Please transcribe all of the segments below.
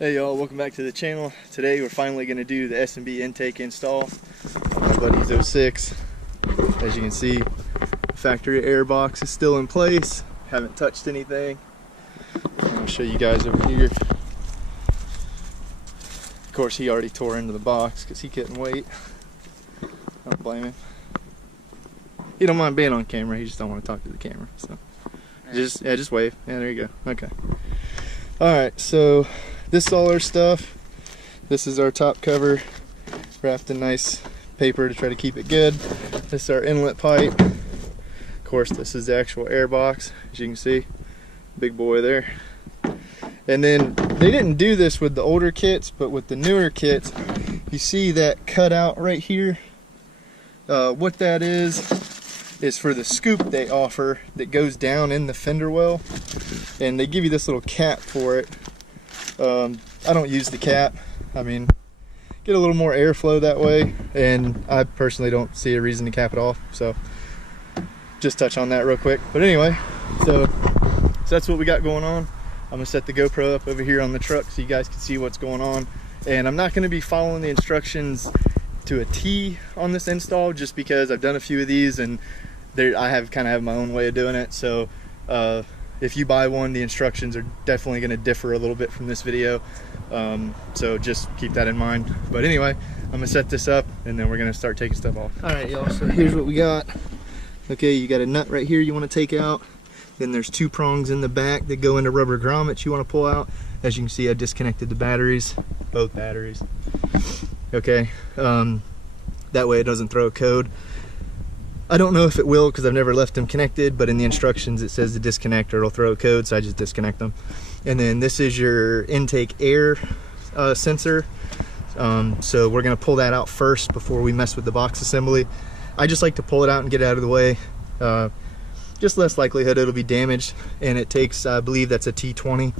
Hey y'all, welcome back to the channel. Today we're finally going to do the S&B intake install on my buddy's 06. As you can see, the factory air box is still in place. Haven't touched anything. I'll show you guys over here. Of course, he already tore into the box because he couldn't wait. I don't blame him. He don't mind being on camera, he just don't want to talk to the camera. So just wave. Yeah, there you go. Okay. Alright, so this is all our stuff. This is our top cover, wrapped in nice paper to try to keep it good. This is our inlet pipe. Of course, this is the actual air box, as you can see. Big boy there. And then they didn't do this with the older kits, but with the newer kits, you see that cutout right here. What that is for the scoop they offer that goes down in the fender well, and they give you this little cap for it. I don't use the cap. I mean, get a little more airflow that way, and I personally don't see a reason to cap it off, so just touch on that real quick. But anyway, so that's what we got going on. I'm gonna set the GoPro up over here on the truck so you guys can see what's going on, and I'm not gonna be following the instructions to a T on this install, just because I've done a few of these and I kind of have my own way of doing it. So if you buy one, the instructions are definitely going to differ a little bit from this video, so just keep that in mind. But anyway, I'm gonna set this up and then we're gonna start taking stuff off. All right, y'all, so here's what we got. Okay, you got a nut right here you want to take out. Then there's two prongs in the back that go into rubber grommets you want to pull out. As you can see, I disconnected the batteries, both batteries. Okay, that way it doesn't throw a code. I don't know if it will because I've never left them connected, but in the instructions it says to disconnect or it'll throw a code, so I just disconnect them. And then this is your intake air sensor. So we're gonna pull that out first before we mess with the box assembly. I just like to pull it out and get it out of the way. Just less likelihood it'll be damaged, and it takes, I believe that's a T20.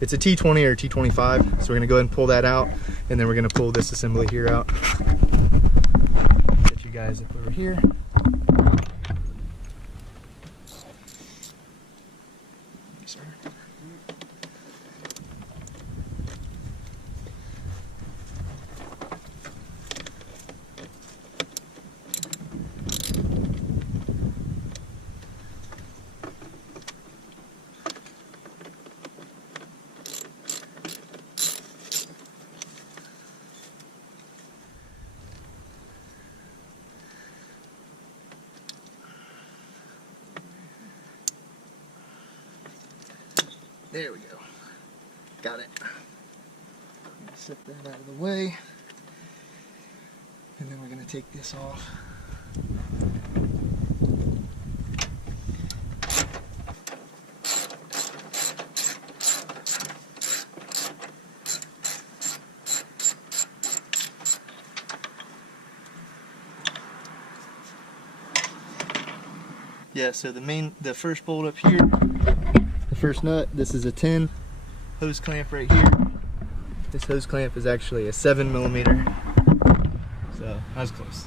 It's a T20 or a T25, so we're gonna go ahead and pull that out, and then we're gonna pull this assembly here out. Get you guys up over here. There we go. Got it. Set that out of the way. And then we're going to take this off. Yeah, so the first bolt up here, the first nut, this is a 10 hose clamp right here. This hose clamp is actually a 7mm, so I was close.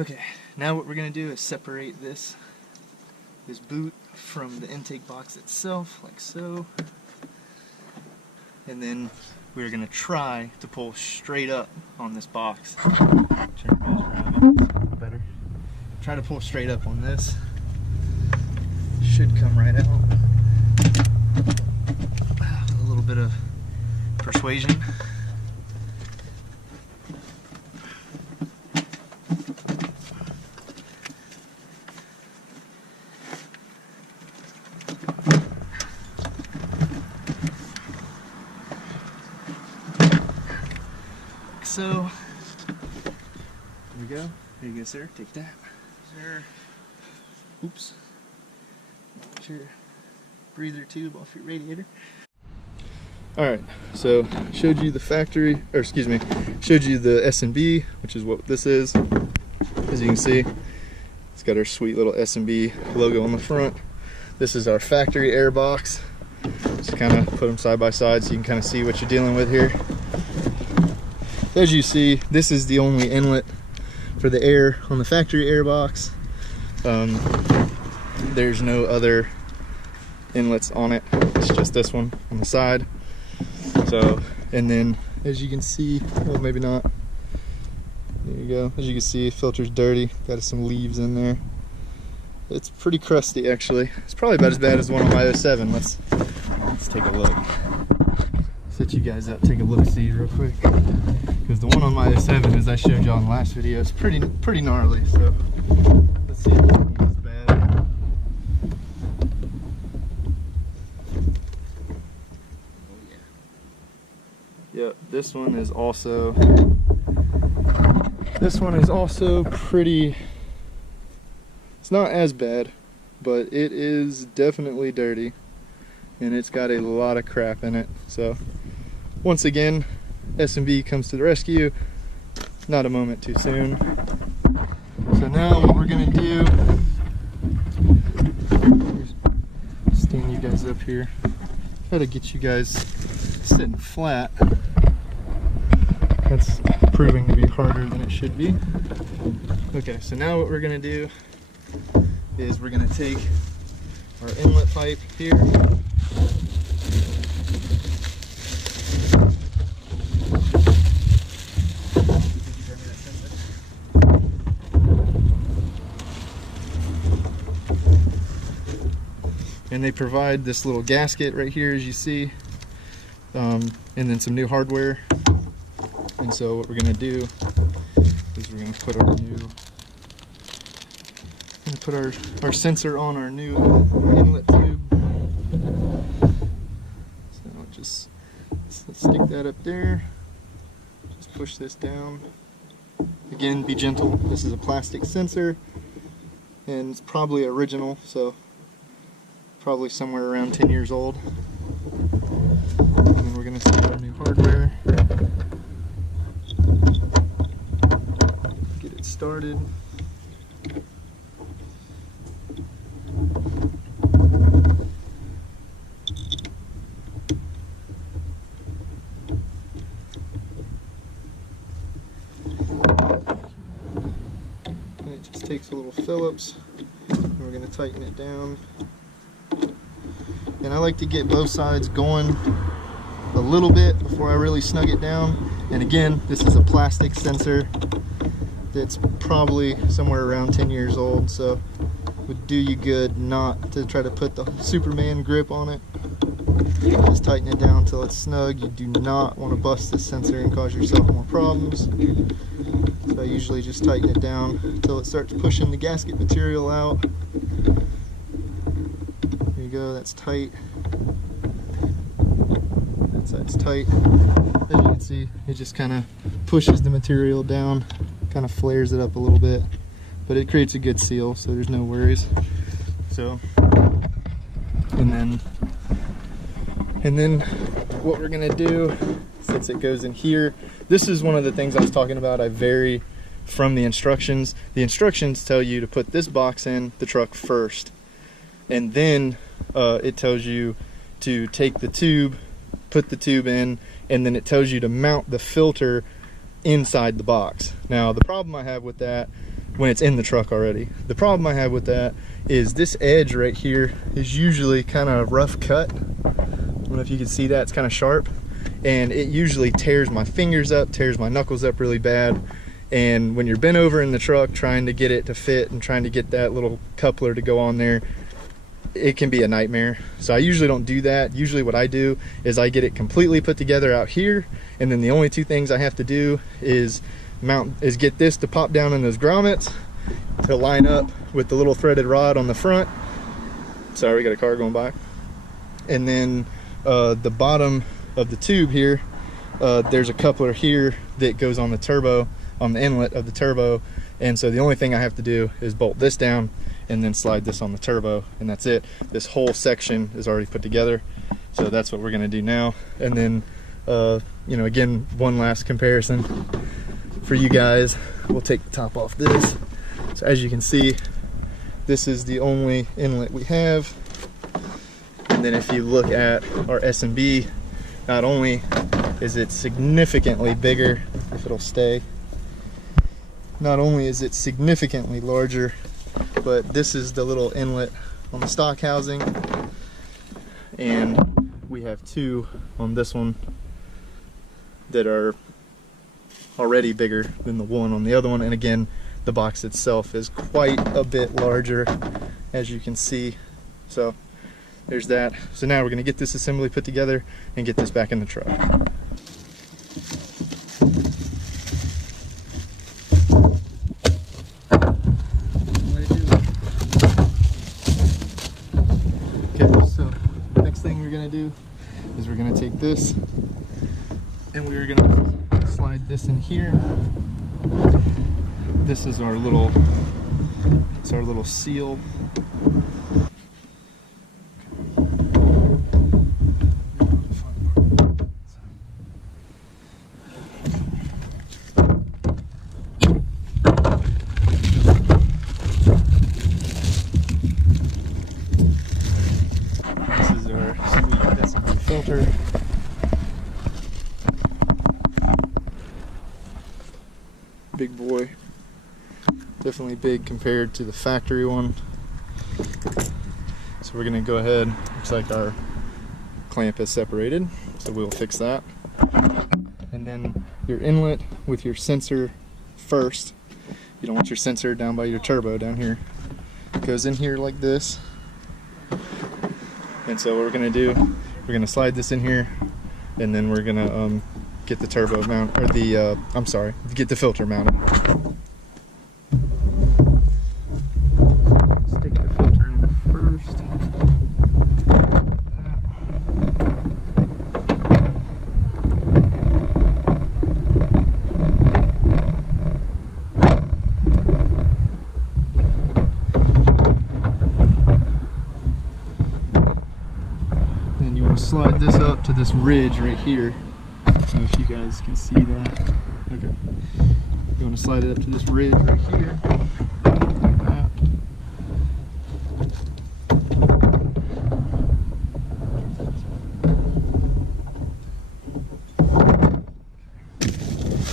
Okay, now what we're going to do is separate this boot from the intake box itself, like so. And then we're going to try to pull straight up on this box. Turn it around a little better. Try to pull straight up on this. Should come right out. With a little bit of persuasion. So, there we go. There you go, sir. Take that. Sir. Oops. Put your breather tube off your radiator. Alright, so showed you the factory, or excuse me, showed you the S&B, which is what this is. As you can see, it's got our sweet little S&B logo on the front. This is our factory air box. Just kind of put them side by side so you can kind of see what you're dealing with here. As you see, this is the only inlet for the air on the factory air box. There's no other inlets on it. It's just this one on the side. So, and then as you can see, well, maybe not. There you go. As you can see, filter's dirty. Got some leaves in there. It's pretty crusty, actually. It's probably about as bad as the one on my 07. Let's take a look. Set you guys up, take a look-see real quick. Because the one on my 07, as I showed y'all in the last video, it's pretty gnarly. So let's see if this one is bad. Yep, this one is also pretty. It's not as bad, but it is definitely dirty, and it's got a lot of crap in it. So once again, S&B comes to the rescue. Not a moment too soon. So now what we're gonna do, stand you guys up here, try to get you guys sitting flat. That's proving to be harder than it should be. Okay, so now what we're gonna do is we're gonna take our inlet pipe here. And they provide this little gasket right here, as you see, and then some new hardware. And so what we're gonna do is we're gonna put our sensor on our new inlet tube. So just let's stick that up there. Just push this down. Again, be gentle. This is a plastic sensor, and it's probably original, so probably somewhere around 10 years old. And then we're gonna set our new hardware. Get it started. And it just takes a little Phillips, and we're gonna tighten it down. And I like to get both sides going a little bit before I really snug it down. And again, this is a plastic sensor that's probably somewhere around 10 years old, so it would do you good not to try to put the Superman grip on it. Just tighten it down until it's snug. You do not want to bust this sensor and cause yourself more problems. So I usually just tighten it down until it starts pushing the gasket material out. There you go, that's tight. That side's tight. As you can see, it just kind of pushes the material down, kind of flares it up a little bit, but it creates a good seal, so there's no worries. So, and then what we're gonna do, since it goes in here, this is one of the things I was talking about. I vary from the instructions. The instructions tell you to put this box in the truck first, and then it tells you to take the tube, put the tube in, and then it tells you to mount the filter inside the box. Now the problem I have with that, when it's in the truck already, the problem I have with that is this edge right here is usually kind of rough cut. I don't know if you can see that, it's kind of sharp, and it usually tears my fingers up, tears my knuckles up really bad. And when you're bent over in the truck trying to get it to fit and trying to get that little coupler to go on there, it can be a nightmare. So I usually don't do that. Usually what I do is I get it completely put together out here, and then the only two things I have to do is get this to pop down in those grommets to line up with the little threaded rod on the front. Sorry, we got a car going by. And then the bottom of the tube here, there's a coupler here that goes on the turbo, on the inlet of the turbo, and so the only thing I have to do is bolt this down and then slide this on the turbo, and that's it. This whole section is already put together, so that's what we're going to do now. And then you know, again, one last comparison for you guys. We'll take the top off this. So as you can see, this is the only inlet we have. And then if you look at our S&B, not only is it significantly bigger, if it'll stay, not only is it significantly larger, but this is the little inlet on the stock housing, and we have two on this one that are already bigger than the one on the other one. And again, the box itself is quite a bit larger, as you can see. So there's that. So now we're going to get this assembly put together and get this back in the truck. Okay, so next thing we're going to do is we're going to take this and we're going to slide this in here. This is our little, it's our little seal. This is our sweet S&B filter. Big boy. Definitely big compared to the factory one. So we're gonna go ahead, looks like our clamp is separated, so we'll fix that. And then your inlet with your sensor first. You don't want your sensor down by your turbo down here. It goes in here like this. And so what we're gonna do, we're gonna slide this in here, and then we're gonna get the turbo mount, or the, I'm sorry, get the filter mounted. Stick the filter in first. Then you want to slide this up to this ridge right here. I don't know if you guys can see that. Okay. You want to slide it up to this ridge right here. Like that.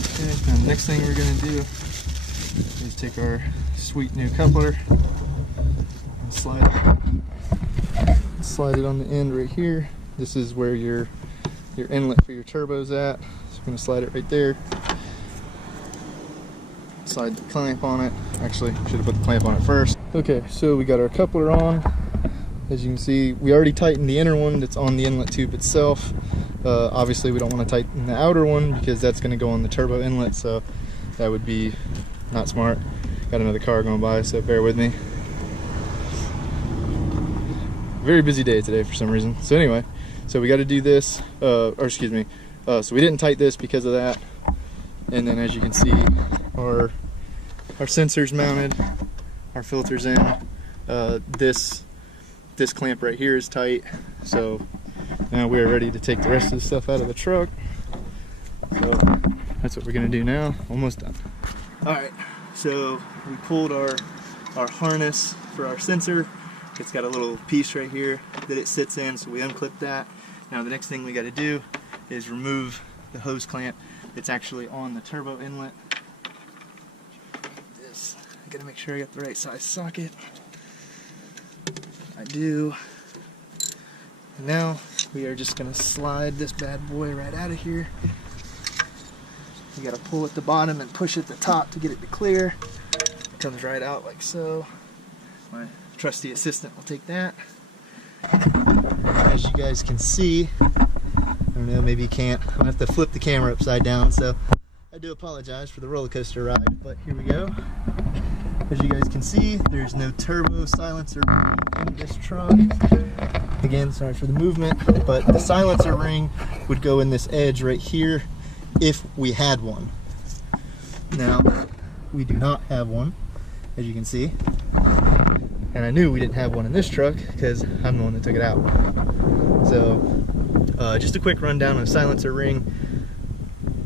Okay, now the next thing we're going to do is take our sweet new coupler and slide it on the end right here. This is where your inlet for your turbo's at. So we're going to slide it right there. Slide the clamp on it. Actually, should have put the clamp on it first. Okay, so we got our coupler on. As you can see, we already tightened the inner one that's on the inlet tube itself. Obviously, we don't want to tighten the outer one because that's going to go on the turbo inlet, so that would be not smart. Got another car going by, so bear with me. Very busy day today for some reason. So anyway, so we got to do this, or excuse me, so we didn't tighten this because of that. And then as you can see, our sensor's mounted, our filter's in. This clamp right here is tight, so now we're ready to take the rest of the stuff out of the truck. So that's what we're gonna do now. Almost done. All right, so we pulled our harness for our sensor. It's got a little piece right here that it sits in, so we unclip that. Now the next thing we got to do is remove the hose clamp that's actually on the turbo inlet. This, I gotta make sure I got the right size socket. I do. And now we are just gonna slide this bad boy right out of here. You gotta pull at the bottom and push at the top to get it to clear. It comes right out like so. My trusty assistant will take that. As you guys can see, I don't know, maybe you can't. I'm gonna have to flip the camera upside down, so I do apologize for the roller coaster ride, but here we go. As you guys can see, there's no turbo silencer in this truck. Again, sorry for the movement, but the silencer ring would go in this edge right here if we had one. Now, we do not have one, as you can see. And I knew we didn't have one in this truck because I'm the one that took it out. So, just a quick rundown on a silencer ring.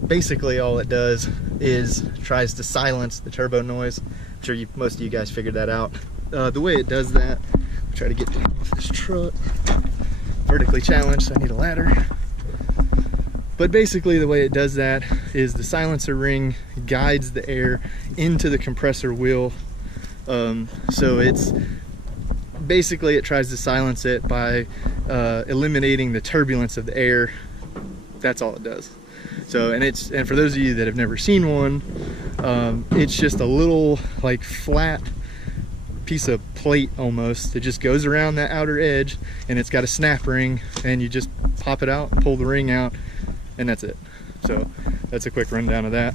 Basically, all it does is tries to silence the turbo noise. I'm sure most of you guys figured that out. The way it does that, I'll try to get off this truck. vertically challenged, so I need a ladder. But basically the way it does that is the silencer ring guides the air into the compressor wheel. So it's basically, it tries to silence it by eliminating the turbulence of the air. That's all it does. So, and for those of you that have never seen one, it's just a little like flat piece of plate almost. It just goes around that outer edge, and it's got a snap ring, and you just pop it out, pull the ring out, and that's it. So that's a quick rundown of that.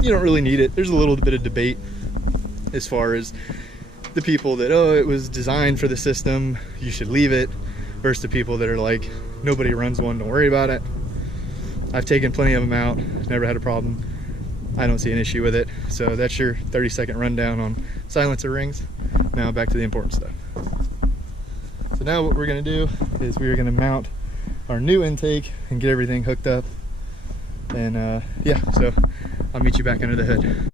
You don't really need it. There's a little bit of debate as far as the people that, oh, it was designed for the system, you should leave it, versus the people that are like, nobody runs one, don't worry about it. I've taken plenty of them out, never had a problem. I don't see an issue with it. So that's your 30-second rundown on silencer rings. Now back to the important stuff. So now what we're gonna do is we're gonna mount our new intake and get everything hooked up. And yeah, so I'll meet you back under the hood.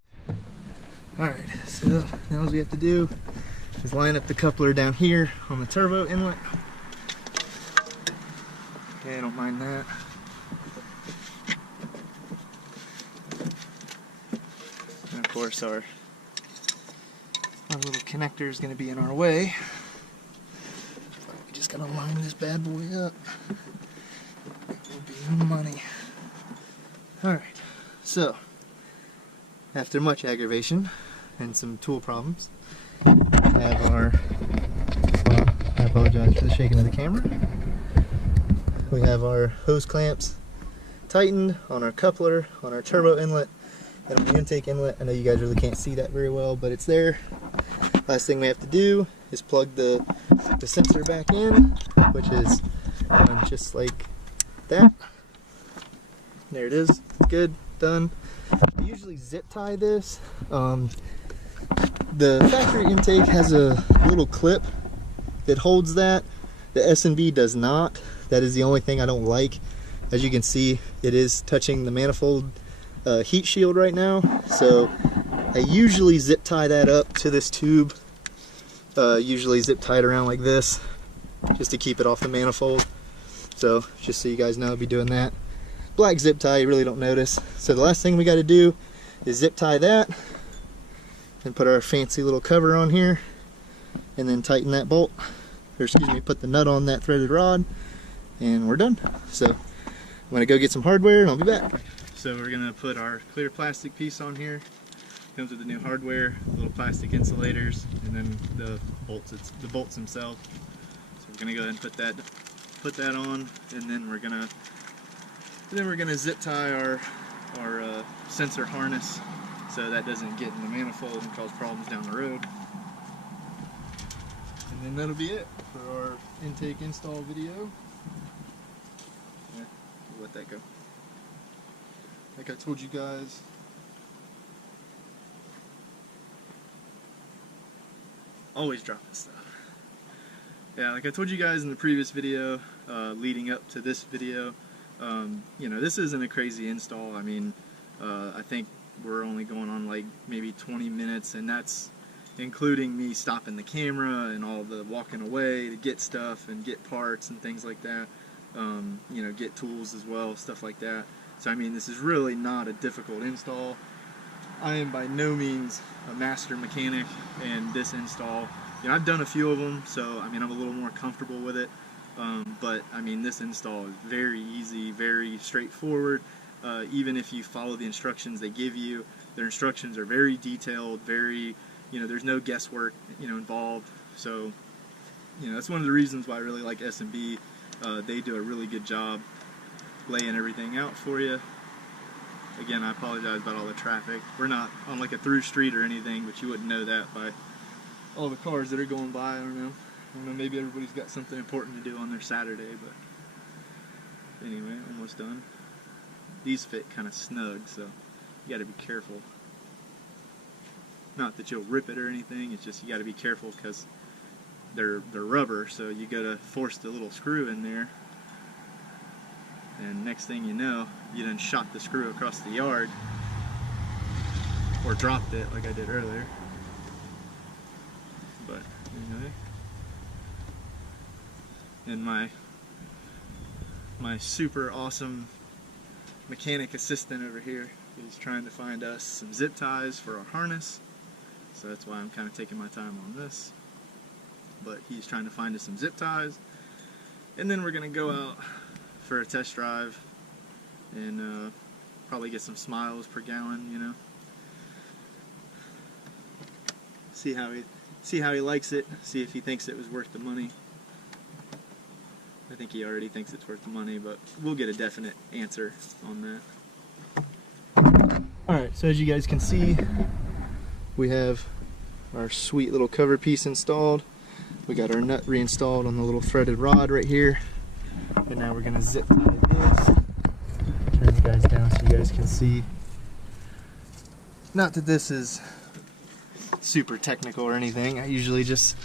All right, so now all we have to do is line up the coupler down here on the turbo inlet. Okay, I don't mind that. And of course our little connector is going to be in our way. So we just got to line this bad boy up. It will be money. Alright, so after much aggravation and some tool problems, I have our, well, I apologize for the shaking of the camera. We have our hose clamps tightened on our coupler, on our turbo inlet, and on the intake inlet. I know you guys really can't see that very well, but it's there. Last thing we have to do is plug the sensor back in, which is just like that. There it is. Good, done. I usually zip tie this. The factory intake has a little clip that holds that. The S&B does not. That is the only thing I don't like. As you can see, it is touching the manifold heat shield right now. So I usually zip tie that up to this tube. Usually zip tie it around like this, just to keep it off the manifold. So just so you guys know, I'll be doing that. Black zip tie, you really don't notice. So the last thing we got to do is zip tie that and put our fancy little cover on here, and then tighten that bolt, or excuse me, put the nut on that threaded rod, and we're done. So I'm gonna go get some hardware and I'll be back. So we're gonna put our clear plastic piece on here. Comes with the new hardware, little plastic insulators, and then the bolts themselves. So we're gonna go ahead and put that on, and then we're gonna zip tie our sensor harness so that doesn't get in the manifold and cause problems down the road. And then that'll be it for our intake install video. Yeah, we'll let that go. Like I told you guys, always dropping stuff. Yeah, like I told you guys in the previous video, leading up to this video, you know, this isn't a crazy install. I mean, I think we're only going on like maybe 20 minutes, and that's including me stopping the camera and all the walking away to get stuff and get parts and things like that. You know, get tools as well, stuff like that. So I mean, this is really not a difficult install. I am by no means a master mechanic, and this install, you know, I've done a few of them, so I mean, I'm a little more comfortable with it. But I mean, this install is very easy, very straightforward. Even if you follow the instructions they give you, their instructions are very detailed, very, you know, there's no guesswork, you know, involved. So, you know, that's one of the reasons why I really like S&B. They do a really good job laying everything out for you. Again, I apologize about all the traffic. We're not on like a through street or anything, but you wouldn't know that by all the cars that are going by. I don't know, maybe everybody's got something important to do on their Saturday, but anyway, almost done. These fit kind of snug, so you gotta be careful. Not that you'll rip it or anything, it's just you gotta be careful because they're rubber, so you gotta force the little screw in there, and next thing you know, you done shot the screw across the yard, or dropped it like I did earlier. But anyway, and my my super awesome mechanic assistant over here is trying to find us some zip ties for our harness. So that's why I'm kind of taking my time on this. But he's trying to find us some zip ties. And then we're going to go out for a test drive and probably get some miles per gallon, you know. See how he likes it, see if he thinks it was worth the money. I think he already thinks it's worth the money, but we'll get a definite answer on that. Alright, so as you guys can see, we have our sweet little cover piece installed. We got our nut reinstalled on the little threaded rod right here. And now we're going to zip tie this. Turn you guys down so you guys can see. Not that this is super technical or anything. I usually just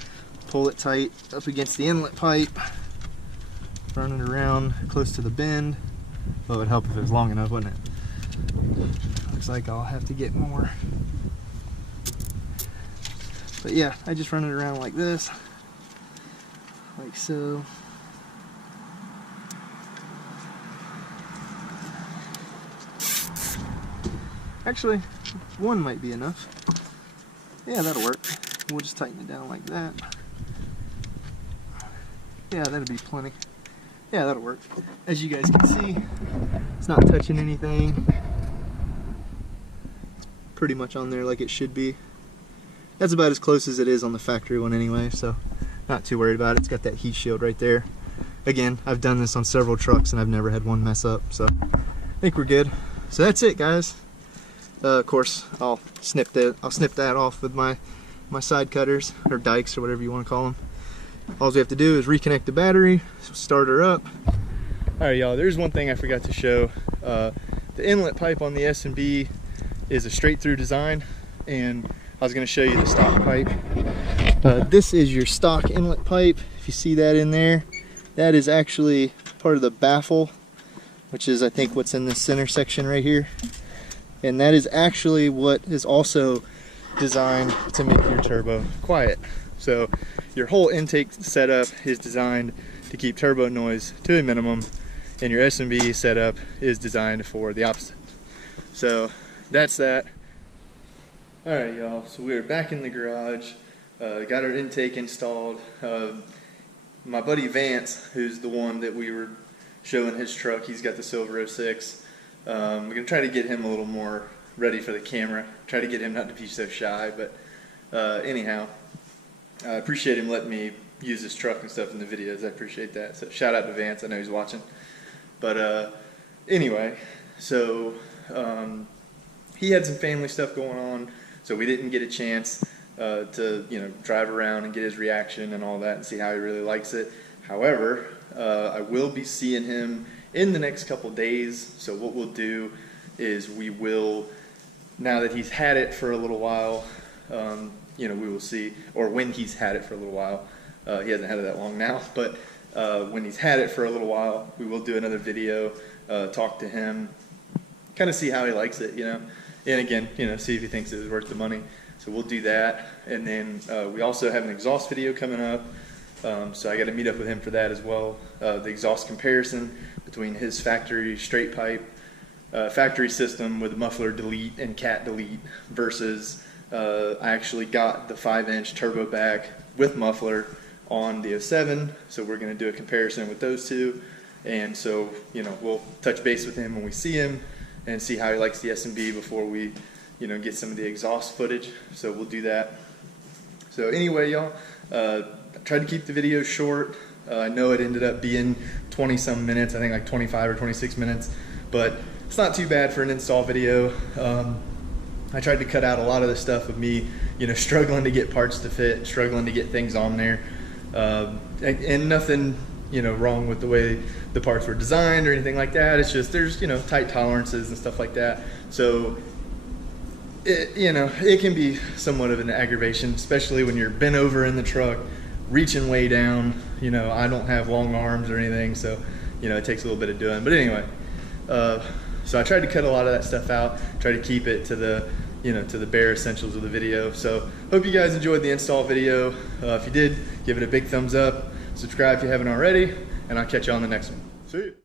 pull it tight up against the inlet pipe, run it around close to the bend. Well, it would help if it was long enough, wouldn't it? Looks like I'll have to get more. But yeah, I just run it around like this, like so. Actually, one might be enough. Yeah, that'll work. We'll just tighten it down like that. Yeah, that'll be plenty. Yeah, that'll work. As you guys can see, it's not touching anything. It's pretty much on there like it should be. That's about as close as it is on the factory one anyway, so not too worried about it. It's got that heat shield right there. Again, I've done this on several trucks and I've never had one mess up, so I think we're good. So that's it, guys. Of course, I'll snip that off with my side cutters, or dikes, or whatever you want to call them. All we have to do is reconnect the battery, start her up. Alright y'all, there's one thing I forgot to show. The inlet pipe on the S&B is a straight through design, and I was going to show you the stock pipe. This is your stock inlet pipe. If you see that in there, that is actually part of the baffle, which is I think what's in this center section right here. And that is actually what is also designed to make your turbo quiet. So your whole intake setup is designed to keep turbo noise to a minimum, and your S&B setup is designed for the opposite. So that's that. Alright y'all, so we're back in the garage, got our intake installed. My buddy Vance, who's the one that we were showing his truck, he's got the Silver 06. We're going to try to get him a little more ready for the camera, try to get him not to be so shy, but anyhow, I appreciate him letting me use his truck and stuff in the videos. I appreciate that. So shout out to Vance, I know he's watching. But anyway, so he had some family stuff going on, so we didn't get a chance to drive around and get his reaction and all that and see how he really likes it. However, I will be seeing him in the next couple days. So what we'll do is we will, now that he's had it for a little while, we will see, or when he's had it for a little while, he hasn't had it that long now, but when he's had it for a little while, we will do another video, talk to him, kind of see how he likes it, and again, see if he thinks it was worth the money. So we'll do that, and then we also have an exhaust video coming up, so I got to meet up with him for that as well. The exhaust comparison between his factory straight pipe factory system with muffler delete and cat delete versus I actually got the 5-inch turbo back with muffler on the 07, so we're going to do a comparison with those two, and so we'll touch base with him when we see him and see how he likes the S&B before we get some of the exhaust footage. So we'll do that. So anyway, y'all, I tried to keep the video short. I know it ended up being 20-some minutes, I think like 25 or 26 minutes, but it's not too bad for an install video. I tried to cut out a lot of the stuff of me, struggling to get parts to fit, struggling to get things on there, and nothing, wrong with the way the parts were designed or anything like that. It's just there's, tight tolerances and stuff like that. So, it can be somewhat of an aggravation, especially when you're bent over in the truck, reaching way down. I don't have long arms or anything, so, it takes a little bit of doing. But anyway, so I tried to cut a lot of that stuff out, try to keep it to the, to the bare essentials of the video. So hope you guys enjoyed the install video. If you did, give it a big thumbs up, subscribe if you haven't already, and I'll catch you on the next one. See you.